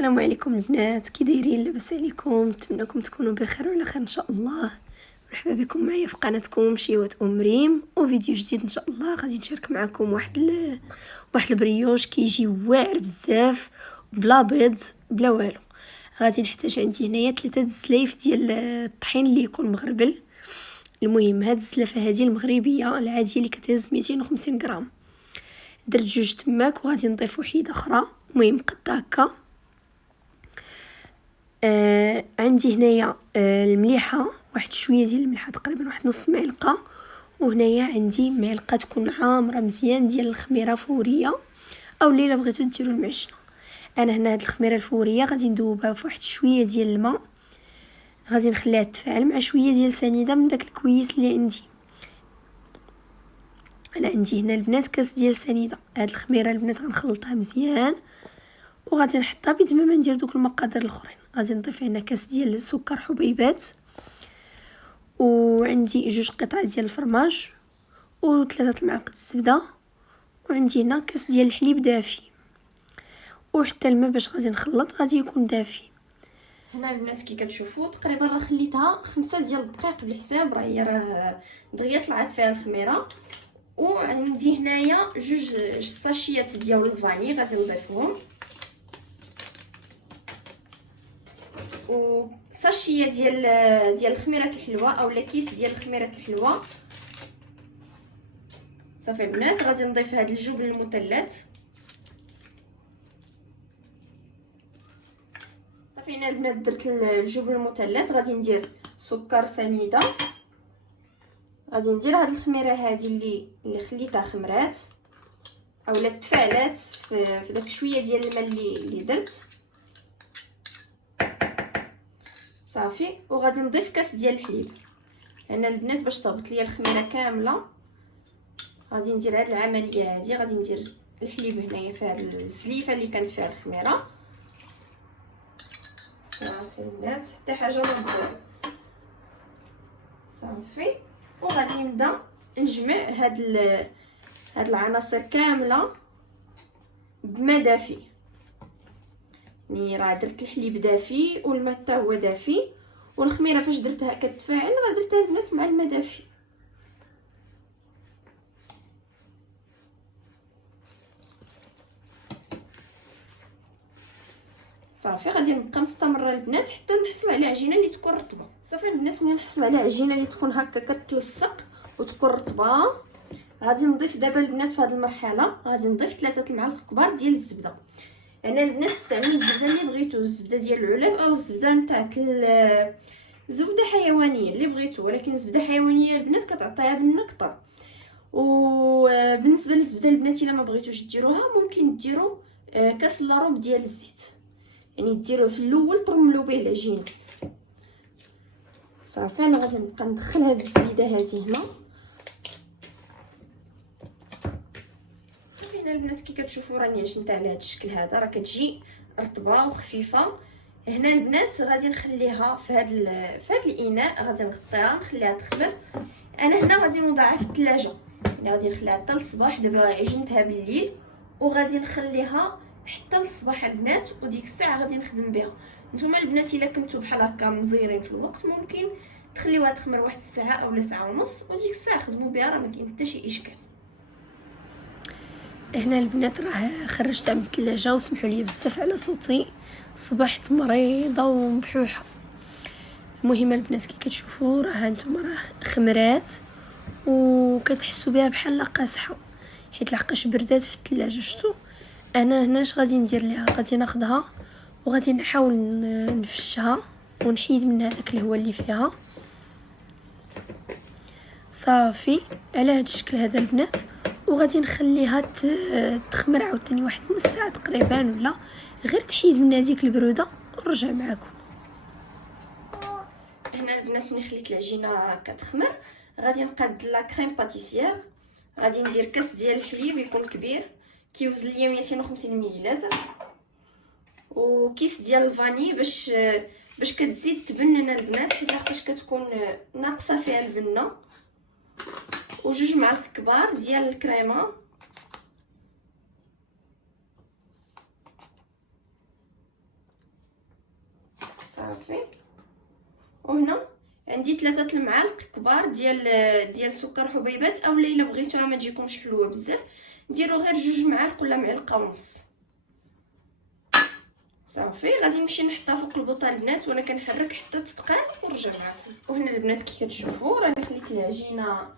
السلام عليكم البنات، كي دايرين؟ لاباس عليكم؟ نتمنىكم تكونوا بخير وعلى خير ان شاء الله. مرحبا بكم معايا في قناتكم شيوات ريم، وفيديو جديد ان شاء الله. غادي نشارك معكم واحد البريوش كيجي واعر بزاف بلا بيض بلا والو. غادي نحتاج عندي هنايا 3 الزلايف ديال الطحين اللي يكون مغربل. المهم هاد الزلافه هذه المغربيه العاديه اللي كتهز 250 غرام. درت 2 تماك وغادي نضيف وحيده اخرى، المهم قد هكا. عندي هنايا المليحه، واحد شويه ديال الملحه، تقريبا واحد نص معلقه. وهنايا عندي معلقه تكون عامره مزيان ديال الخميره فوريه، او اللي بغيتو ديروا المعشنه. انا هنا هاد الخميره الفوريه غادي ندوبها في واحد شويه ديال الماء، غادي نخليها تفاعل مع شويه ديال سنيده من داك الكويس اللي عندي. انا عندي هنا البنات كاس ديال سنيده. هاد الخميره البنات غنخلطها مزيان وغادي نحطها بيد ما ندير دوك المقادير الاخرين. غادي نضيف هنا كاس ديال السكر حبيبات، وعندي 2 قطع ديال الفرماج، و3 معالق الزبده، وعندي هنا كاس ديال الحليب دافي، وحتى الماء باش غادي نخلط غادي يكون دافي. هنا البنات كي كتشوفوا تقريبا راه خليتها 5 ديال الدقائق بالحساب، راه دغيا طلعت فيها الخميره. وعندي هنايا 2 ساشيات ديال الفاني غادي نضيفهم، وساشيه ديال خميره الحلوى اولا كيس ديال خميره الحلوى. صافي البنات غادي نضيف هذا الجبن المثلث. صافي هنا البنات درت الجبن المثلث، غادي ندير سكر سنيده، غادي ندير هاد الخميره هذه اللي خليتها خمرات اولا تفاعلات في داك شويه ديال الماء اللي درت. صافي وغادي نضيف كاس ديال الحليب. هنا البنات باش تهبط ليا الخميره كامله غادي ندير هاد العمليه هذه. غادي ندير الحليب هنايا في هاد الزليفه اللي كانت فيها الخميره. صافي البنات حتى حاجه ما تضر. صافي وغادي نبدا نجمع هاد العناصر كامله بما دافي. يعني راه درت الحليب دافي والماء حتى هو دافي، والخميره فاش درتها كتفاعل راه درتها البنات مع الماء دافي. صافي غادي نبقى مستمره البنات حتى نحصل على عجينه اللي تكون رطبه. صافي البنات ملي نحصل على عجينه اللي تكون هكا كتلصق وتكون رطبه، غادي نضيف دابا البنات في هذه المرحله غادي نضيف 3 المعالق كبار ديال الزبده. هنا البنات استعملوا الزبده اللي بغيتو، الزبده ديال العلب او الزبده نتاع زبده حيوانيه اللي بغيتو، ولكن الزبده حيوانيه البنات كتعطيها بالنكتر. وبالنسبه للزبده البنات الا ما بغيتوش ديروها ممكن ديروا كاس لاروب ديال الزيت، يعني ديروه في الاول ترملوا به العجين. صافي انا غادي نبقى ندخل هاد الزبيده هذه هنا. صافي هنا البنات كي كتشوفوا راني عجنتها على هذا الشكل هذا، راه كتجي رطبه وخفيفه. هنا البنات غادي نخليها في هذا الاناء، غادي نغطيها نخليها تخمر. انا هنا غادي نوضعها في الثلاجه، يعني غادي نخليها حتى الصباح. دابا عجنتها بالليل وغادي نخليها حتى الصباح البنات، وديك الساعه غادي نخدم بها. نتوما البنات الا كنتو بحال هكا مزيرين في الوقت ممكن تخليوها تخمر واحد الساعه اولا ساعه ونص، وديك الساعه خدموا بها راه ما كاين حتى شي اشكال. هنا البنات راه خرجتها من الثلاجه، وسمحوا لي بزاف على صوتي، صبحت مريضه ومبحوحه. المهم البنات كي كتشوفوا راه هانتوما راه خمرات وكتحسوا بها بحال قاصحه، حيت لحقاش بردات في الثلاجه. شفتوا انا هنا اش غادي ندير ليها؟ غادي ناخذها وغادي نحاول نفشها ونحيد منها داك الهواء اللي فيها. صافي على هذا الشكل هذا البنات، وغادي نخليها تخمر عاوتاني واحد نص ساعه تقريبا، ولا غير تحيد من هذيك البروده ونرجع معكم. هنا البنات ملي خليت العجينه كتخمر غادي نقاد لا كريم باتيسير. غادي ندير كاس ديال الحليب يكون كبير كيوزن ليا 250 ملل، وكيس ديال الفاني باش كتزيد تبنن البنات، حيت لحقاش كتكون ناقصه فيها البنه، و2 معالق كبار ديال صافي. وهنا عندي 3 المعالق كبار ديال سكر حبيبات، اولا الا بغيتوها ما تجيكمش حلوه بزاف ديروا غير 2 معالق ولا معلقه ونص. صافي غادي نمشي نحطها فوق البوطه البنات وانا كنحرك حتى تتقال ونرجع معكم. وهنا البنات كي كتشوفوا راني خليت العجينه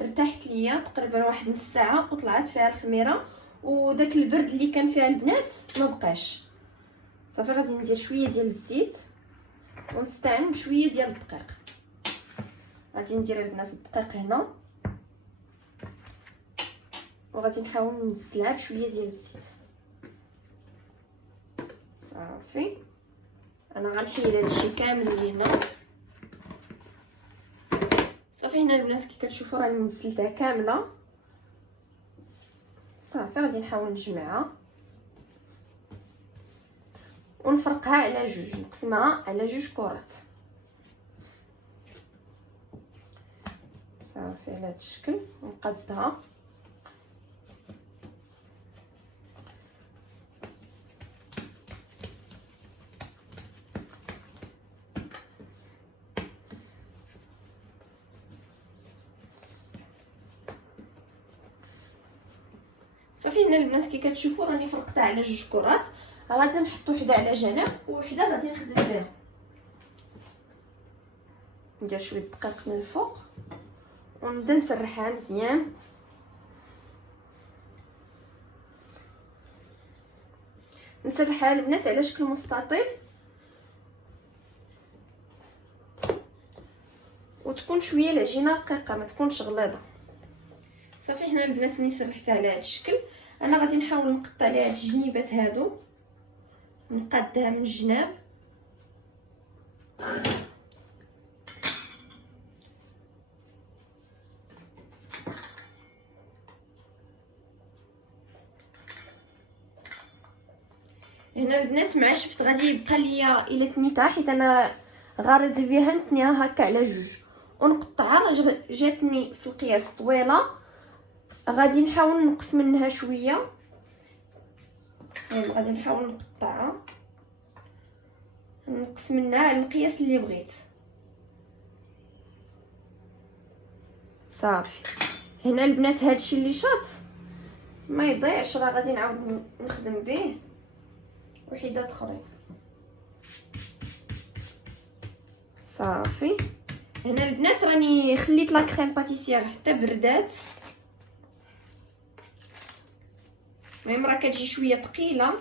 ارتاحت ليا تقريبا واحد نص ساعه وطلعت فيها الخميره، وداك البرد اللي كان فيها البنات ما بقاش. صافي غادي ندير شويه ديال الزيت ونستعن بشويه ديال الدقيق. غادي ندير البنات الدقيق هنا وغادي نحاول نزلها بشويه ديال الزيت. صافي انا غنحيد هادشي كامل اللي هنا. صافي هنا البنات كي كتشوفوا راني نزلتها كامله. صافي غادي نحاول نجمعها ونفرقها على 2، نقسمها على 2 كرات. صافي على هذا الشكل ونقادها. صافي هنا البنات كي كتشوفوا راني فرقتها على 2 كرات. غادي نحط وحده على جنب وحده غادي نخدم بها. ندير شويه دقيق من الفوق ونبدا نسرحها مزيان. نسرحها البنات على شكل مستطيل وتكون شويه العجينه رقيقه ما تكونش غليظه. صافي هنا البنات ملي سرحتها على هذا الشكل انا غادي نحاول نقطع ليها هاد الجنيبات هادو، نقادها من الجناب. هنا البنات مع شفت غادي يبقى ليا الا تنيتها حيت انا غارض بها نتنيها هكا على 2 ونقطعها. جاتني في القياس طويله غادي نحاول نقص منها شويه. غادي نحاول نقطعها نقص منها على القياس اللي بغيت. صافي هنا البنات هادشي اللي شاط ما يضيعش راه غادي نعاود نخدم به وحدات اخرين. صافي هنا البنات راني خليت لا كريم باتيسير حتى بردات. المهم راه كتجي شويه ثقيله.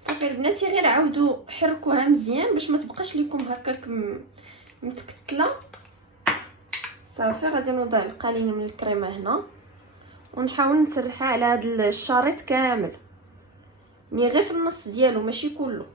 صافي البنات غير عاودوا حركوها مزيان باش ما تبقاش لكم هكاك متكتله. صافي غادي نوضع القليل من الكريمه هنا ونحاول نسرحها على هذا الشريط كامل، يعني غير في النص ديالو ماشي كله،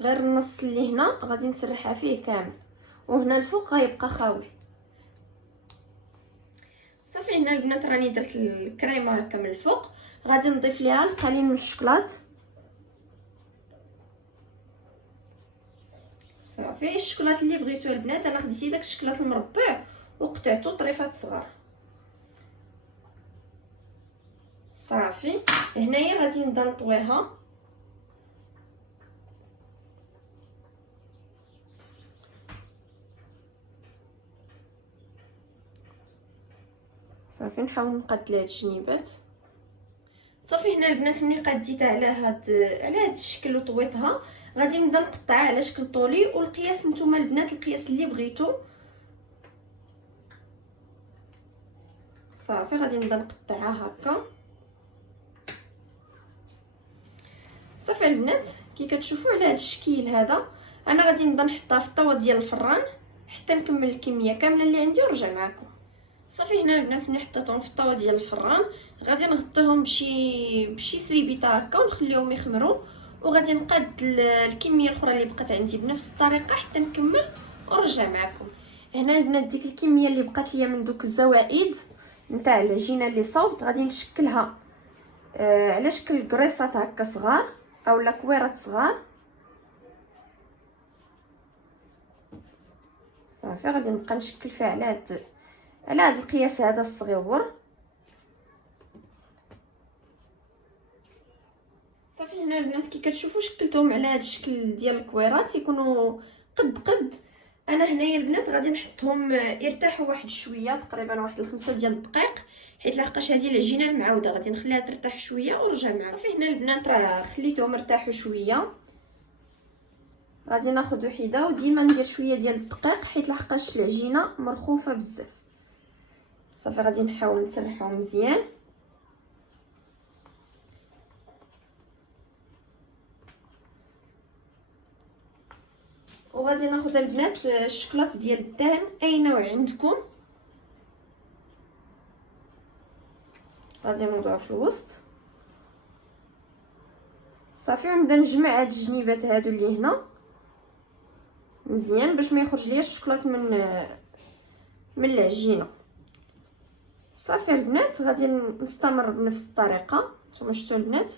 غير النص اللي هنا غادي نسرحها فيه كامل وهنا الفوق غيبقى خاوي. صافي هنا البنات راني درت الكريمه هكا من الفوق. غادي نضيف ليها القليل من الشوكولات. صافي الشوكولات اللي بغيتو البنات انا خديتي داك الشوكولات المربع وقطعته طريفات صغار. صافي هنايا غادي نبدا نطويها. صافي نحاول نقاد لهاد الجنيبات. صافي هنا البنات ملي قاديتها على هاد الشكل وطويتها غادي نبدا نقطعها على شكل طولي، والقياس نتوما البنات القياس اللي بغيتو. صافي غادي نبدا نقطعها هكا. صافي البنات كي كتشوفوا على هاد الشكل هذا انا غادي نبدا نحطها في الطاوه ديال الفران حتى نكمل الكميه كامله اللي عندي ونرجع معكم. صافي هنا البنات ملي حطيتهم في الطاوه ديال الفران غادي نغطيهم بشي سريبيطه هكا ونخليهم يخمروا، وغادي نقاد الكميه الاخرى اللي بقات عندي بنفس الطريقه حتى نكمل ونرجع معكم. هنا البنات ديك الكميه اللي بقات ليا من دوك الزوائد نتاع العجينه اللي صوبت غادي نشكلها على شكل كريصات هكا صغار اولا كويرات صغار. صافي غادي نبقى نشكل فيها على هذا القياس هذا الصغيور. كتشوفوا شكلتهم على هذا الشكل ديال الكويرات يكونوا قد. انا هنايا البنات غادي نحطهم يرتاحوا واحد شويه، تقريبا واحد 5 ديال الدقائق، حيت لحقاش هذه العجينه المعوده غادي نخليها ترتاح شويه ورجع معاها. صافي هنا البنات راه خليتهم ارتاحوا شويه، غادي ناخذ وحده وديما ندير شويه ديال الدقيق حيت لحقاش العجينه مرخوفه بزاف. صافي غادي نحاول نسرحهم مزيان. وغادي ناخذ البنات الشكلاط ديال الدهن اي نوع عندكم، غادي نوضعه في الوسط. صافي ونبدا نجمع هاد الجنيبات هادو اللي هنا مزيان باش ما يخرج ليا الشكلاط من العجينه. صافي البنات غادي نستمر بنفس الطريقه، نتوما شفتوا البنات.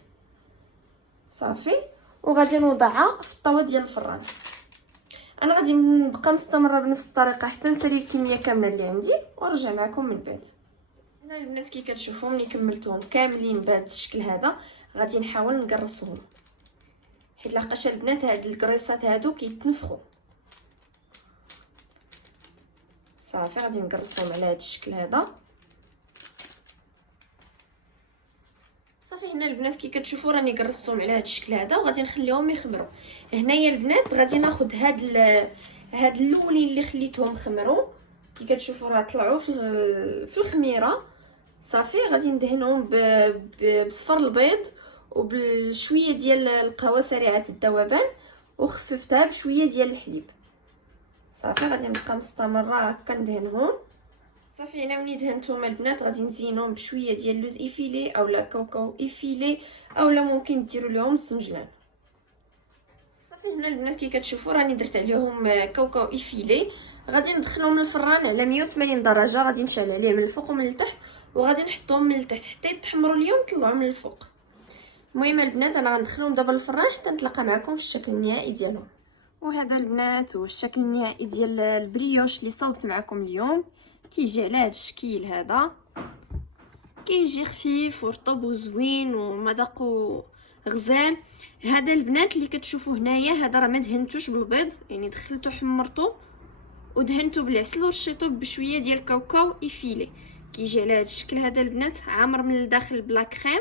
صافي وغادي نوضعها في الطاوه ديال الفران. انا غادي نبقى مستمره بنفس الطريقه حتى نسالي الكميه كامله اللي عندي ونرجع معكم من بعد. هنا البنات كي كتشوفوا ملي كملتهم كاملين بهذا الشكل هذا غادي نحاول نقرصهم، حيت لحقاش البنات هاد الكريسات هادو كيتنفخوا. صافي غادي نقرصهم على هذا الشكل هذا. صافي هنا البنات كي كتشوفوا راني قرصتهم على هذا الشكل هذا وغادي نخليهم يخمروا. هنايا البنات غادي ناخذ هاد اللونين اللي خليتهم خمروا، كي كتشوفوا راه طلعوا في الخميره. صافي غادي ندهنهم بصفر البيض وبشويه ديال القهوه سريعه الذوبان وخففتها بشويه ديال الحليب. صافي غادي نبقى مستمره هكا ندهنهم. صافي هنا ملي دهنتهم البنات غادي نزينهم بشويه ديال اللوز ايفيلي اولا كاوكاو ايفيلي اولا ممكن ديروا لهم السنجلان. صافي هنا البنات كي كتشوفوا راني درت عليهم كاوكاو ايفيلي. غادي ندخلهم للفران على 180 درجه، غادي نشعل عليه من الفوق ومن التحت وغادي نحطهم من التحت حتى يتحمروا ليا ونطلعهم من الفوق. المهم البنات انا غندخلهم دابا للفران حتى نتلاقى معكم في الشكل النهائي ديالهم. وهذا البنات هو الشكل النهائي ديال البريوش اللي صوبت معكم اليوم. كيجي على هذا الشكل هذا، كيجي خفيف ورطب وزوين ومذاقو غزال. هذا البنات اللي كتشوفوا هنايا هذا راه ما دهنتوش بالبيض، يعني دخلته حمرته ودهنته بالعسل ورشيته بشويه ديال كاوكاو ايفيلي. كيجي على هذا الشكل هذا البنات عامر من الداخل بلا كريم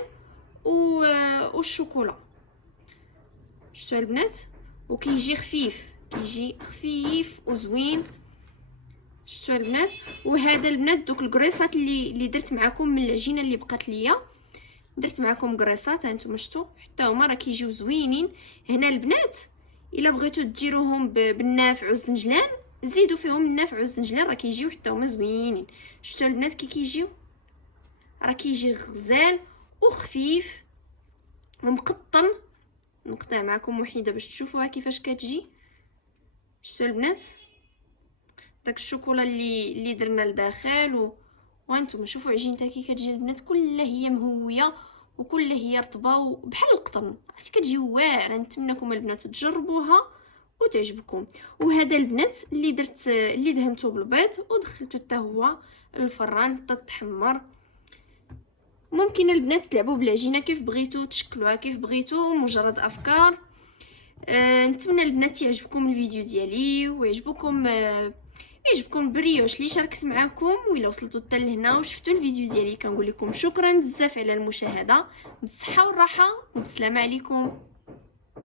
والشوكولا. شفتوا البنات؟ وكيجي خفيف وزوين. شفتوا البنات؟ وهذا البنات دوك الكريسات اللي درت معكم من العجينه اللي بقات ليا، درت معكم كريسات هانتوما شفتوا حتى هما راه كيجيو زوينين. هنا البنات الا بغيتوا ديروهم بالنافع والزنجلان زيدوا فيهم النافع والزنجلان، راه كيجيو حتى هما زوينين. شفتوا البنات كي كيجيو؟ راه كيجي غزال وخفيف ومقطن. نقطع معكم وحيده باش تشوفوها كيفاش كتجي. شفتوا البنات؟ داك الشوكولا اللي درنا لداخل وانتم شوفوا عجينتها كي كتجي البنات كلها هي مهويه وكلها هي رطبه وبحال القطن، عرفتي كتجي واعره. نتمنىكم البنات تجربوها وتعجبكم. وهذا البنات اللي دهنته بالبيض ودخلته حتى هو الفران حتى تحمر. ممكن البنات تلعبوا بالعجينه كيف بغيتوا، تشكلوها كيف بغيتوا، مجرد افكار. نتمنى البنات يعجبكم الفيديو ديالي ويعجبكم البريوش اللي شاركت معكم. وإلا وصلتوا حتى لهنا وشفتوا الفيديو ديالي كنقول لكم شكرا بزاف على المشاهده. بالصحه والراحه وبسلامه عليكم.